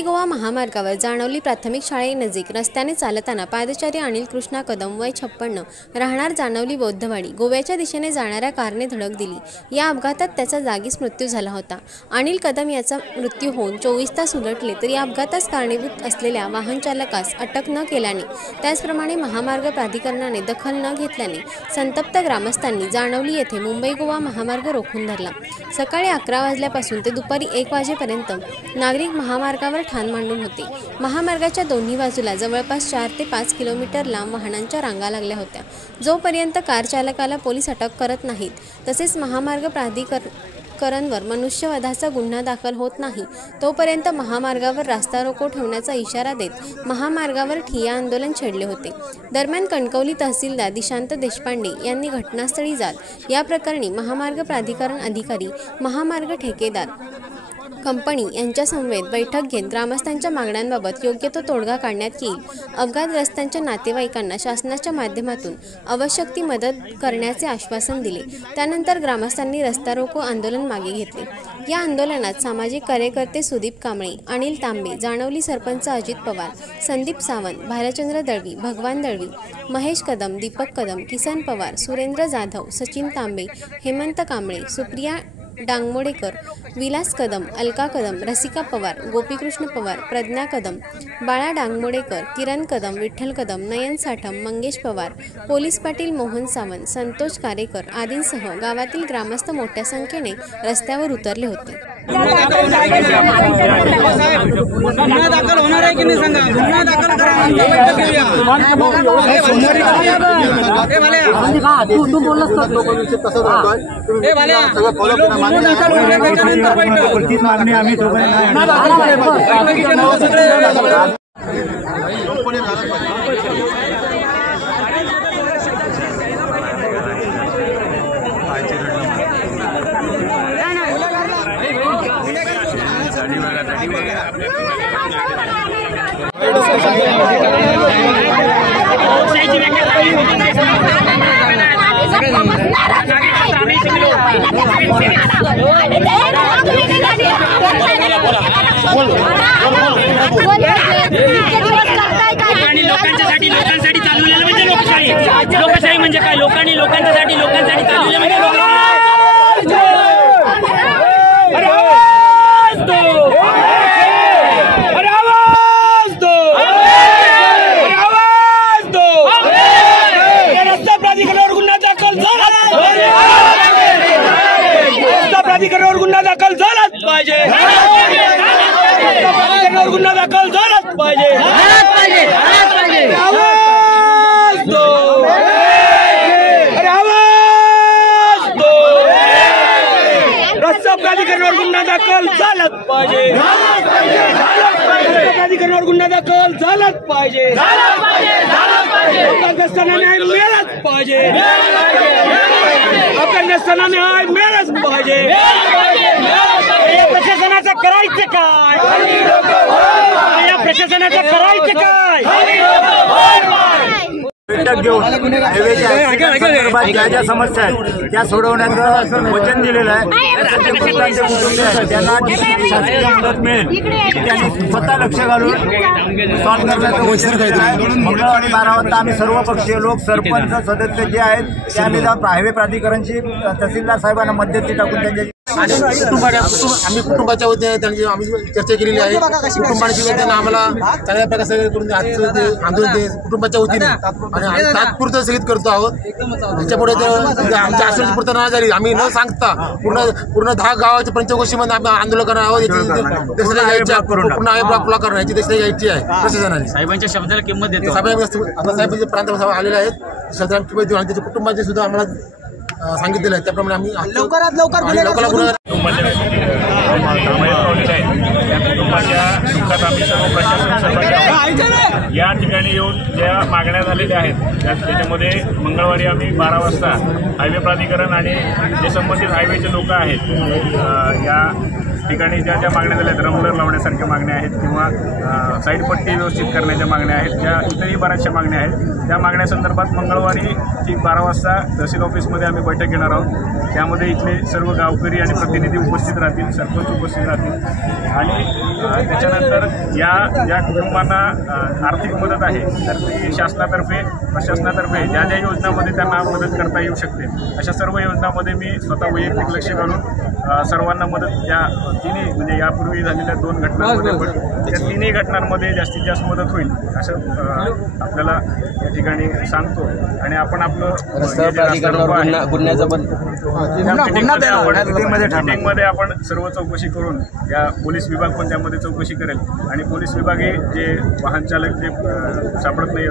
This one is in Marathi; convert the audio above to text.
मुंबई गोवा महामार्गावर जाणवली प्राथमिक शाळेनजीक रस्त्याने चालताना पादचारी अनिल कृष्णा कदम वय 56 राहणार जाणवली बौद्धवाडी गोव्याच्या दिशेने जाणाऱ्या कारने धडक दिली। या अपघातात त्याचा जागीच मृत्यू झाला होता। अनिल कदम याचा मृत्यू होऊन 24 तास उलटले तरी या अपघातास कारणीभूत असलेल्या वाहन चालकास अटक न केल्याने त्याचप्रमाणे महामार्ग प्राधिकरणाने दखल न घेतल्याने संतप्त ग्रामस्थांनी जाणवली येथे मुंबई गोवा महामार्ग रोखून धरला। सकाळी 11 वाजल्यापासून ते दुपारी 1 वाजेपर्यंत नागरिक महामार्गावर ठाण मांडून होते। महामार्गाच्या दोन्ही बाजूला जवळपास 4 ते 5 किलोमीटर लांब वाहनांच्या रांगा लागल्या होत्या। जोपर्यंत कार चालकाला पोलीस अटक करत नाहीत तसेच महामार्ग प्राधिकरणवर मनुष्यवधाचा गुन्हा दाखल होत नाही तोपर्यंत महामार्गावर रास्ता रोको ठेवण्याचा इशारा देत महामार्गावर ठिय्या आंदोलन छेडले होते। दरम्यान कणकवली तहसीलदार दिशांत देशपांडे यांनी घटनास्थळी जात या प्रकरणी महामार्ग प्राधिकरण अधिकारी, महामार्ग ठेकेदार कंपनी यांच्या समवेत बैठक घेत ग्रामस्थांच्या मागण्यांबाबत योग्य तो तोडगा काढण्यात येईल। अपघातग्रस्तांच्या नातेवाईकांना शासनाच्या माध्यमातून आवश्यक ती मदत करण्याचे आश्वासन दिले। त्यानंतर ग्रामस्थांनी रस्ता रोको आंदोलन मागे घेतले। या आंदोलनात सामाजिक कार्यकर्ते सुदीप कांबळे, अनिल तांबे, जाणवली सरपंच अजित पवार, संदीप सावंत, भालचंद्र दळवी, भगवान दळवी, महेश कदम, दीपक कदम, किसन पवार, सुरेंद्र जाधव, सचिन तांबे, हेमंत कांबळे, सुप्रिया डांगमोडेकर, विलास कदम, अलका कदम, रसिका पवार, गोपीकृष्ण पवार, प्रज्ञा कदम, बाळा डांगमोडेकर, किरण कदम, विठ्ठल कदम, नयन साठम, मंगेश पवार, पोलीस पाटील मोहन सावंत, संतोष कारेकर आदींसह गावातील ग्रामस्थ मोठ्या संख्येने रस्त्यावर उतरले होते। गुन्हा दाखल होणार आहे की नाही सांगा। गुन्हा दाखल करा। तू बोललास कसं होतोय ए भाल्या गुन्हा दाखल होणार आहे त्याच्यानंतर बैठक मागणी आम्ही लोकांसाठी चालवलेलं म्हणजे लोकशाही। लोकशाही म्हणजे काय? लोकांनी लोकांसाठी चालवलेलं म्हणजे प्राधिकरणावर गुन्हा दाखल झालाच पाहिजे। प्राधिकरणावर गुन्हा दाखल झालाच पाहिजे। आवाज दो, अरे आवाज दो। रस्ता प्राधिकरणावर गुन्हा दाखल झालाच पाहिजे। प्राधिकरणावर गुन्हा दाखल झालाच पाहिजे। अपघातग्रस्तांना न्याय मिळालाच पाहिजे। अपघातग्रस्तांना न्याय मिळालाच पाहिजे। प्रशासनाचं करायचं काय? या प्रशासनाचं करायचं काय? बैठक घेऊन हायवेच्या ज्या समस्या आहेत त्या सोडवण्याचं वचन दिलेलं आहे। त्यांना शासकीय मदत मिळेल त्यांनी स्वतः लक्ष घालून सॉल्व्ह करण्याचं मंगळवारी 12 वाजता आम्ही सर्व पक्षीय लोक, सरपंच, सदस्य जे आहेत त्यांनी जाऊन हायवे प्राधिकरणची तहसीलदार साहेबांना मध्यस्थी टाकून त्यांच्या आम्ही कुटुंबाच्या वतीने त्यांची आम्ही चर्चा केलेली आहे। कुटुंबाची वतीने आम्हाला चांगल्या प्रकारे करून आजचं ते आंदोलन कुटुंबाच्या वतीने आणि तात्पुरतं स्थगित करतो आहोत। त्याच्यापुढे आमच्या आश्वासन पुरतं न झाली आम्ही न सांगता पूर्ण 10 गावाच्या पंचकोशीमध्ये आम्ही आंदोलन करणार आहोत। याची दक्षता घ्यायची, पूर्ण खुला करणार याची दक्षता घ्यायची आहे प्रशासनाने। साहेबांच्या शब्दाला किंमत देतो। साहेब प्रांत आलेले आहेत, शब्दाला किंमत देऊ आणि त्याच्या कुटुंबाचे सुद्धा आम्हाला सांगितलेलं आहे त्याप्रमाणे आम्ही लवकरात लवकर दुःखात आम्ही सर्व प्रशासन या ठिकाणी येऊन ज्या मागण्या झालेल्या आहेत त्याच्यामध्ये मंगळवारी आम्ही 12 वाजता हायवे प्राधिकरण आणि जे संबंधित हायवेचे लोक आहेत या ठिकाणी ज्या ज्या मागण्या झाल्या आहेत, रमलर लावण्यासारख्या मागण्या आहेत किंवा साईड पट्टी व्यवस्थित करण्याच्या मागण्या आहेत, ज्या इतरही बऱ्याचशा मागण्या आहेत, त्या मागण्यासंदर्भात मंगळवारी ठीक 12 वाजता तहसील ऑफिसमध्ये आम्ही बैठक घेणार आहोत. त्यामध्ये इथले सर्व गावकरी आणि प्रतिनिधी उपस्थित राहतील, सरपंच उपस्थित राहतील आणि त्याच्यानंतर या ज्या कुटुंबांना आर्थिक मदत आहे तर ती शासनातर्फे प्रशासनातर्फे ज्या ज्या योजनांमध्ये त्यांना मदत करता येऊ शकते अशा सर्व योजनांमध्ये मी स्वतः वैयक्तिक लक्ष घालून सर्वांना मदत त्या तिन्ही म्हणजे यापूर्वी झालेल्या 2 घटनांमध्ये पण त्या तिन्ही घटनांमध्ये जास्तीत जास्त मदत होईल असं आपल्याला या ठिकाणी सांगतो. आणि आपण आपलं मीटिंगमध्ये आपण सर्व चौकशी करून या पोलीस विभाग पण त्यामध्ये चौकशी करेल आणि पोलीस विभागही जे वाहन चालक जे सापडत नाही